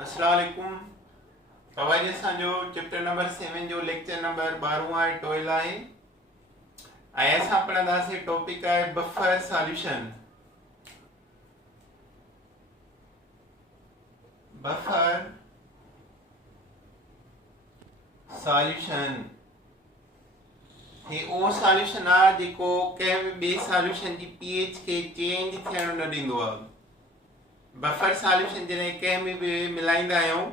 अस्सलाम वालेकुम। अॼु असांजो चैप्टर नंबर 7 जो लेक्चर नंबर 12 आहे, टोयल आहे ऐं असां पढ़ंदासीं टॉपिक आहे बफर सॉल्यूशन। बफर सॉल्यूशन ही उहो सॉल्यूशन आहे जेको कंहिं बि ॿिए सॉल्यूशन जी pH खे चेंज थियण न ॾींदो आहे। बफर सॉल्यूशन जॾहिं कंहिं में बि मिलाईंदा आहियूं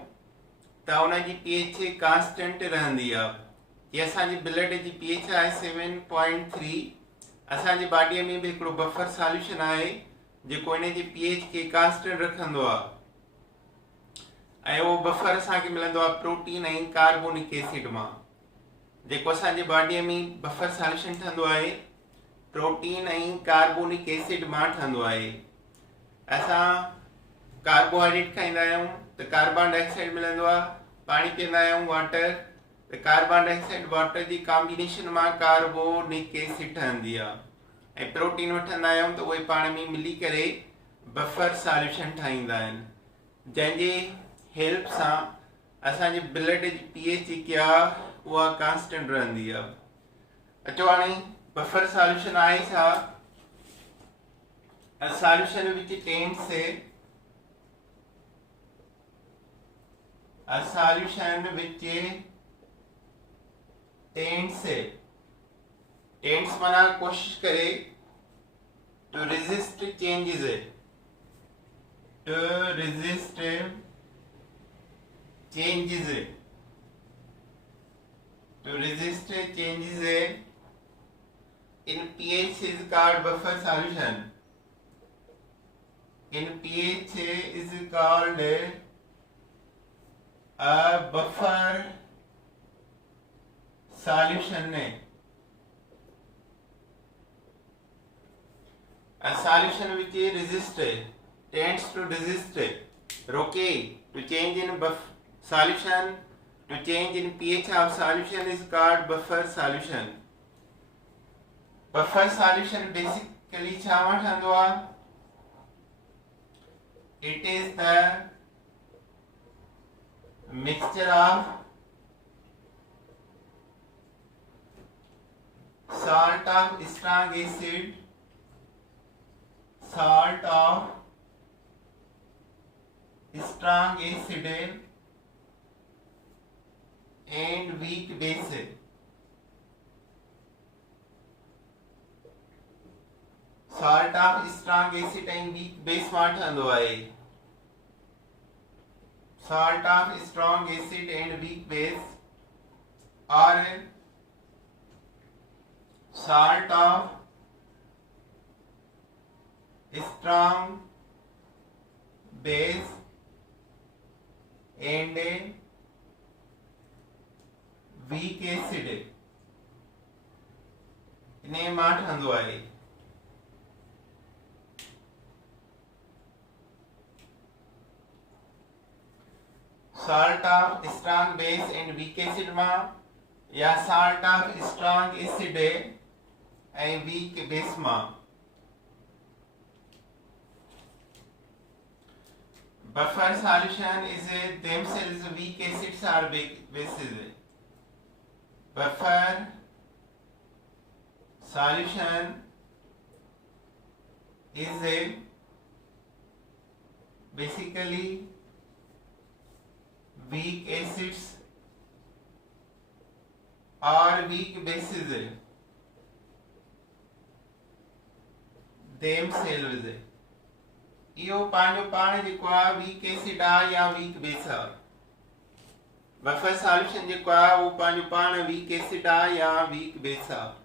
त उनजी pH कांस्टेंट रहंदी आहे। ये असांजी ब्लड जी pH आहे 7.3। असांजी बॉडीअ में बि हिकिड़ो बफर सॉल्यूशन आहे जेको इन जी pH खे कांस्टेंट रखंदो आहे ऐं उहो बफर असांखे मिलंदो आहे प्रोटीन ऐं कार्बोनिक एसिड मां। जेको असांजी बॉडीअ में बफर सॉल्यूशन ठहंदो आहे प्रोटीन ऐं कार्बोनिक एसिड मां ठहंदो आहे। असां कार्बोहाइड्रेट खाईंदा आहियूं त कार्बन डाइऑक्साइड मिलंदो आहे, पाणी पीअंदा आहियूं वाटर त कार्बन डाइऑक्साइड वाटर जी कॉम्बिनेशन मां कार्बोनिक एसिड ठहंदी आहे ऐं प्रोटीन वठंदा आहियूं त उहे पाण में मिली करे बफर सॉल्यूशन ठाहींदा आहिनि जंहिंजे हेल्प सां असांजे ब्लड जी pH जेकी आहे उहा कांस्टेंट रहंदी आहे। अचो हाणे बफर सॉल्यूशन आहे छा? A solution which tends a solution which tends माना कोशिश करे to resist changes, to resist changes, to resist changes in pH is called buffer solution. In pH is called a buffer solution. A solution which tends to resist, रोके, to change in solution, to change in pH of solution is called buffer solution. Buffer solution basically छा वठंदो आहे? It is the mixture of salt of strong acid, salt of strong acid and weak base. Salt of strong acid and weak base मां ठहंदो आहे। Salt of strong acid and weak base or salt of strong base and weak acid इन मां ठहंदो आहे। Salt of strong base and weak acid मां या salt of strong acid and weak base मां। Buffer solution is themselves weak acids or bases. Buffer solution is basically weak acids or weak bases themselves. इहो पंहिंजो पाण जेको आहे weak acid आहे या वीक बेस आहे। बफर सॉल्यूशन जेको आहे उहो पंहिंजो पाण वीक एसिड आहे या वीक बेस आहे।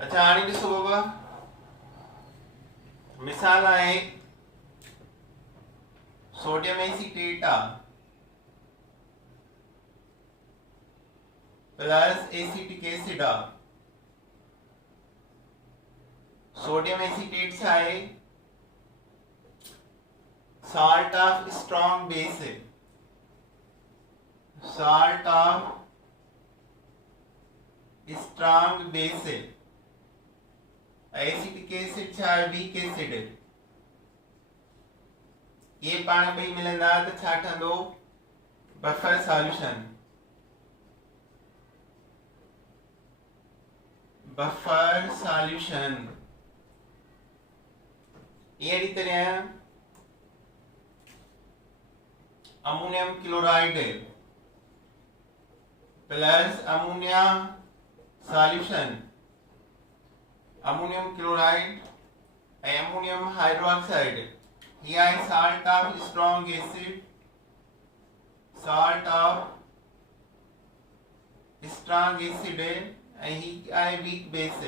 अच्छा हाणे ॾिसो बाबा, मिसाल आहे सोडियम एसीटेट आहे प्लस एसिटिक एसिड आहे। सोडियम एसीटेट छा आहे? salt of strong base, salt of strong base. Acetic acid छा आहे? Weak acid. ये पाण ॿई मिलंदा त छा ठहंदो? Buffer solution. बफर सॉल्यूशन अहिड़ी तरह ammonium chloride plus ammonia solution, ammonium chloride and ammonium hydroxide. Here is salt of strong acid, salt of strong acid and here is weak base.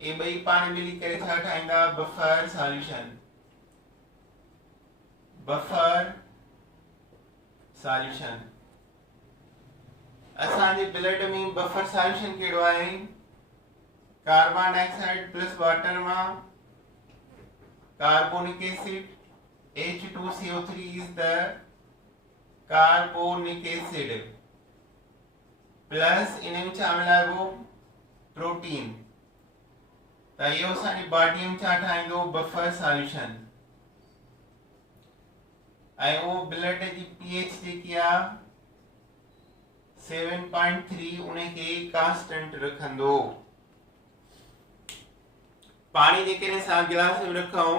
ये बई पानी मिली करे छा ठाहींदा? Buffer solution. बफर सॉल्यूशन असांजे blood में बफर सॉल्यूशन कहिड़ो आहे? कार्बन डाइऑक्साइड प्लस वाटर में carbonic acid H2CO3 is the carbonic acid plus इनमें छा मिलाइबो? प्रोटीन। त इहो असांजी बॉडी में छा ठाहींदो? Buffer solution. ऐं उहो ब्लड जी pH जेकी आहे 7.3 उनखे कांस्टेंट रखंदो। पानी जेकॾहिं असां गिलास में रखूं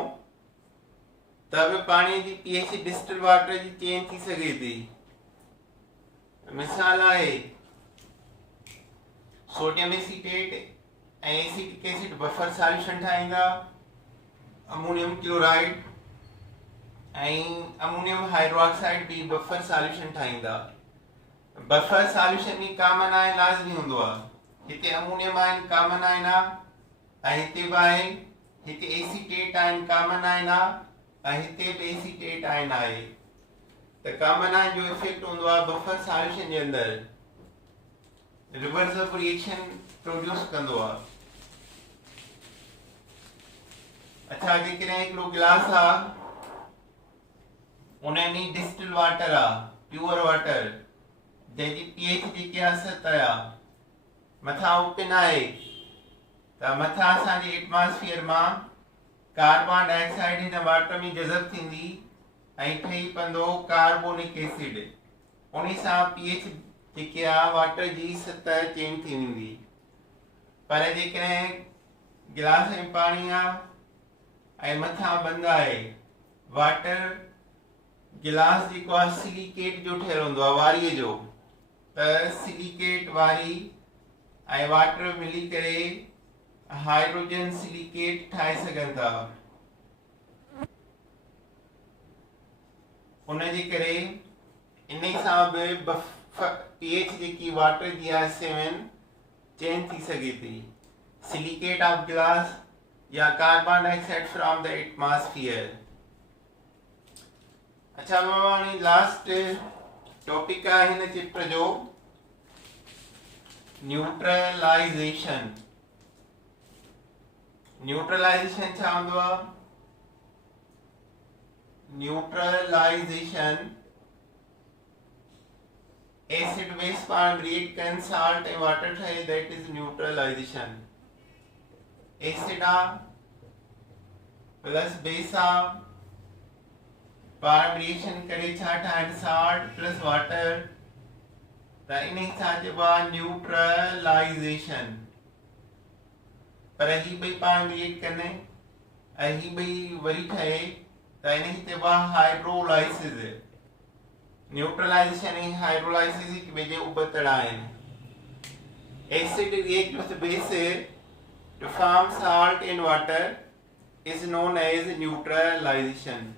त बि पाणी जी pH डिस्टिल वाटर जी चेंज थी सघे थी। मिसाल आहे सोडियम एसीटेट ऐं एसिटिक एसिड बफर सॉल्यूशन ठाहींदा, अमोनियम क्लोराइड ऐं अमोनियम हाइड्रोक्साइड भी बफर सॉल्यूशन ठाहींदा। बफर सॉल्यूशन में कॉमन आयन लाज़मी हूंदो आहे। हिते अमोनियम आयन कॉमन आयन आहे ऐं हिते बि आहे, हिते एसीटेट आयन कॉमन आयन आहे ऐं हिते बि एसीटेट आयन आहे। त कॉमन आयन जो इफेक्ट हूंदो आहे बफर सॉल्यूशन जे अंदर, रिवर्सिबल रिएक्शन प्रोड्यूस कंदो आहे। अच्छा, जेकॾहिं हिकिड़ो गिलास आहे उनमें डिस्टिल वाटर आहे, प्योर वाटर जंहिंजी pH जेकी आहे 7 आहे, मथां ओपन आहे त मथां असांजे एटमॉस्फेयर मां कार्बन डाइऑक्साइड हिन वाटर में जज़ब थींदी ऐं ठही पवंदो कार्बोनिक एसिड। उन सां pH जेकी आहे वाटर जी सतह चेंज थी वेंदी। पर जेकॾहिं गिलास में पाणी आहे ऐं मथां बंदि आहे, वाटर गिलास जेको आहे सिलिकेट जो ठहियल हूंदो आहे, वारीअ जो, त सिलिकेट वारी ऐं वाटर मिली करे हाइड्रोजन सिलिकेट ठाहे सघनि था। उनजे करे इन सां बि pH जेकी वाटर जी आहे 7 चेंज थी सघे थी। सिलिकेट ऑफ ग्लास या carbon dioxide from the atmosphere. अच्छा हाणे लास्ट टॉपिक आहे हिन चैप्टर जो न्यूट्रलाइजेशन। न्यूट्रलाइजेशन छा हूंदो आहे? न्यूट्रलाइजेशन एसिड बेस पाण रिएक्ट कन साल्ट ऐं वाटर ठहे, that is neutralization. Acid plus base पाण रिएक्शन करे छा ठाहिनि? साल्ट प्लस वाटर, त इन छा चइबो आहे? न्यूट्रलाइजेशन। पर ही ॿई पाण रिएक्ट कनि ऐं ही ॿई वरी ठहे त इन चइबो आहे हाइड्रोलाइसिस। न्यूट्रलाइजेशन ऐं हाइड्रोलाइसिस हिक ॿिए जे उबतड़ आहिनि। Acid react with base to form salt in water is known as neutralization.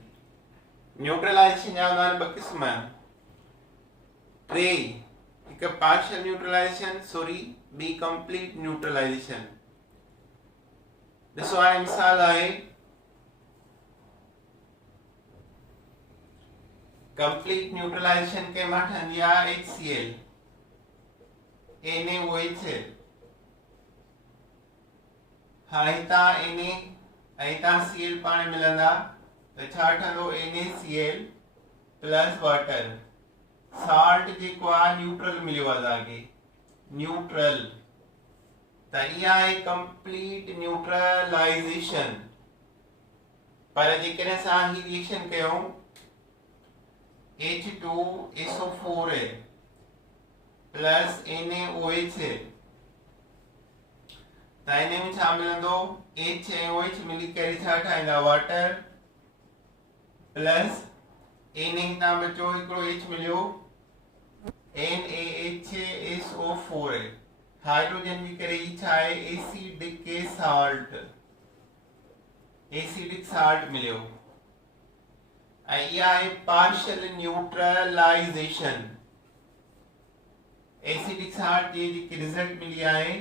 Neutralization जा हूंदा आहिनि ॿ क़िस्म, टे, हिकु पार्शियल न्यूट्रलाइजेशन, सॉरी ॿी कंप्लीट न्यूट्रलाइजेशन। ॾिसो हाणे मिसाल आहे, कंप्लीट न्यूट्रलाइजेशन के मां ठहंदी आहे HCl, NaOH। हाणे हितां Na ऐं हितां Cl पाण मिलंदा त छा ठहंदो? NaCl plus water. साल्ट जेको आहे न्यूट्रल मिलियो आहे तव्हांखे, न्यूट्रल त इहा आहे कंप्लीट न्यूट्रलाइजेशन। पर जेकॾहिं असां ही रिएक्शन कयूं H2SO4 प्लस NaOH त इन में छा मिलंदो, H ऐं OH मिली करे छा ठाहींदा, वाटर प्लस Na हितां बचो हिकिड़ो H मिलियो NaHSO4 हाइड्रोजन जी करे ही छा आहे एसिडिक साल्ट मिलियो। ऐं इहा आहे पार्शियल न्यूट्रलाइजेशन। एसिडिक साल्ट जी जेकी रिजल्ट मिली आहे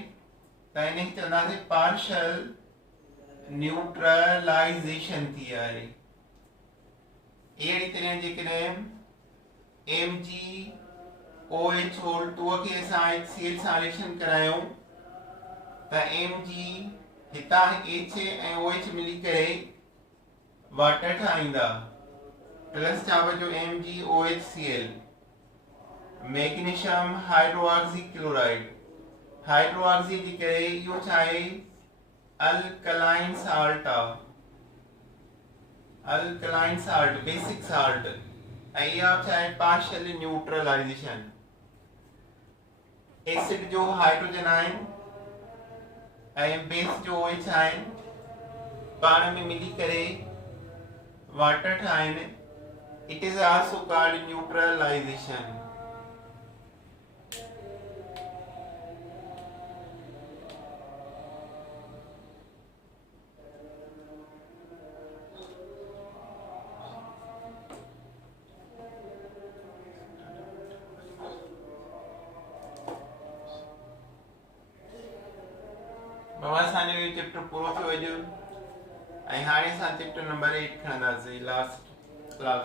त इन खे चवंदासीं पार्शियल न्यूट्रलाइजेशन थी आहे। अहिड़ी तरह जेकॾहिं MgOH2 खे असां HCl सां रिएक्शन करायूं त Mg हितां H ऐं OH मिली करे वाटर ठाहींदा प्लस छा बचो MgOHCl। Magnesium hydroxy chloride hydroxy जी करे इहो छा आहे अल्कलाइन साल्ट आहे, अल्कलाइन साल्ट बेसिक साल्ट। ऐं इहा छा आहे पार्शियल न्यूट्रलाइजेशन। एसिड जो हाइड्रोजन आयन ऐं बेस जो OH आयन पाण में मिली करे वाटर ठाहिनि। It is also called neutralisation. बाबा असांजो इहो चैप्टर पूरो थियो अॼु ऐं हाणे असां चैप्टर नंबर 8 खणंदासीं लास्ट क्लास।